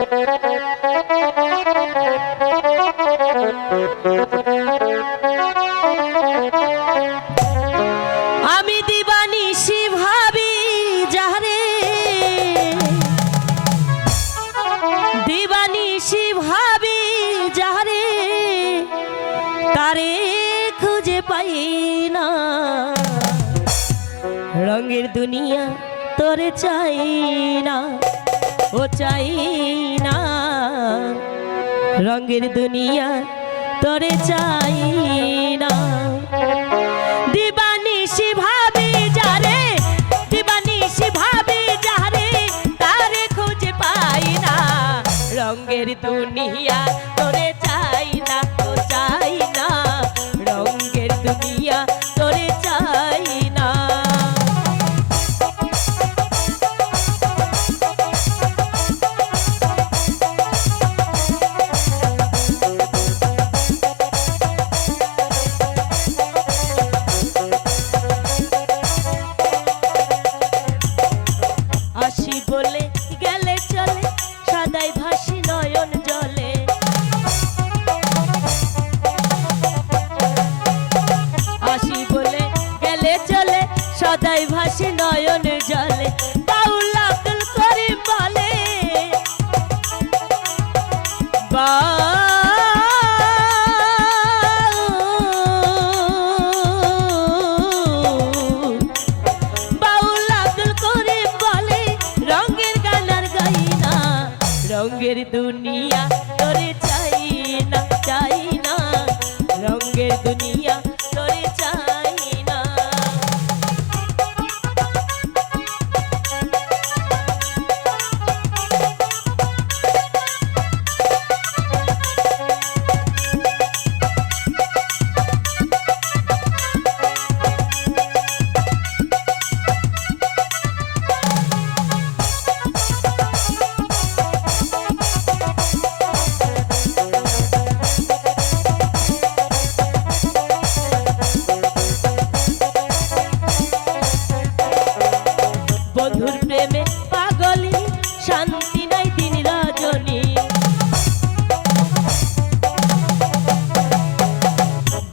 আমি দিবানিশি ভাবি যারে, দিবানিশি ভাবি যারে, তারে খুঁজে পাই না। রঙের দুনিয়া তোরে চাই না, ও চাই না। রঙের দুনিয়া তোরে চাই না। দিবানিশি ভাবি যারে, দিবানিশি ভাবি যারে, তারে খুঁজে পাই না। রঙের দুনিয়া তোরে চাই না, ও চাই না। রঙের দুনিয়া তোরে চাই না। আসি বলে গেলে চলে, সদাই ভাসি নয়ন জলে। আসি বলে গেলে চলে, সদাই ভাসি নয়ন জলে। বাউল আব্দুল করিম বলে, বাউল আব্দুল করিম বলে, রঙের গান আর গাই না। রঙের দুনিয়া তোরে চাই না, চাই না। রঙের দুনিয়া তোরে চাই না। বন্ধুর প্রেমে পাগলি, শান্তি নাই দিন রজনী।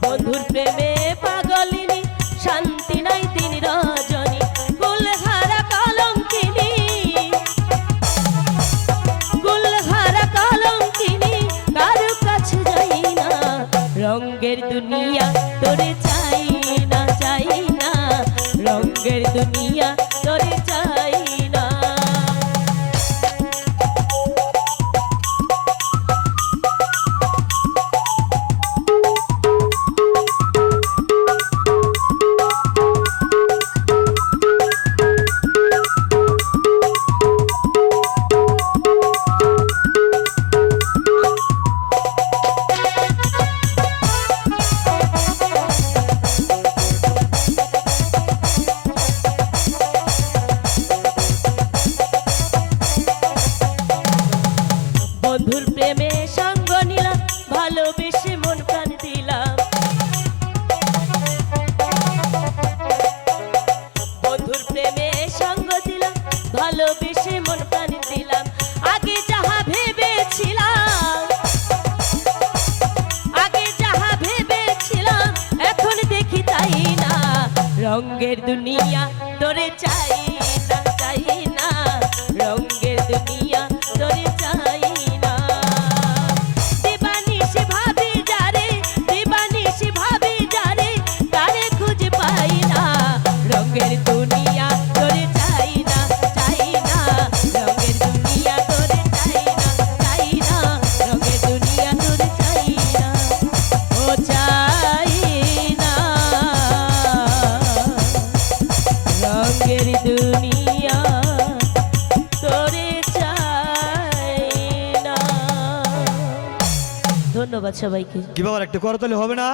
বন্ধুর প্রেমে পাগলিনী, শান্তি নাই দিন রজনী। গুলহারা কলঙ্কিনী, গুলহারা কলঙ্কিনী, কারো কাছে যাই না। রঙের দুনিয়া তোরে চাই না, চাই না। রঙের দুনিয়া তোরে চাই না। বন্ধুর প্রেমে সঙ্গ নিলাম, ভালোবেসে মন প্রাণ দিলাম। বন্ধুর প্রেমে সঙ্গ দিলাম, ভালোবেসে মন প্রাণ দিলাম। আগে যাহা ভেবেছিলাম, আগে যাহা ভেবেছিলাম, এখন দেখি তাই না। রঙের দুনিয়া তোরে চাই না, চাই না। রঙের দুনিয়া তোরে চাই না। দিবানিশি ভাবি যারে, দিবানিশি ভাবি যারে, তারে খুঁজে পাই না। রঙের দুনিয়া তোরে চাই না, চাই না। রঙের দুনিয়া তোরে চাই না, চাই না। রঙের দুনিয়া তোরে চাই না, ও চাই না। রঙের দুনিয়া তোরে চাই না। ধন্যবাদ সবাইকে। কি ব্যাপার, একটু করতালে হবে না?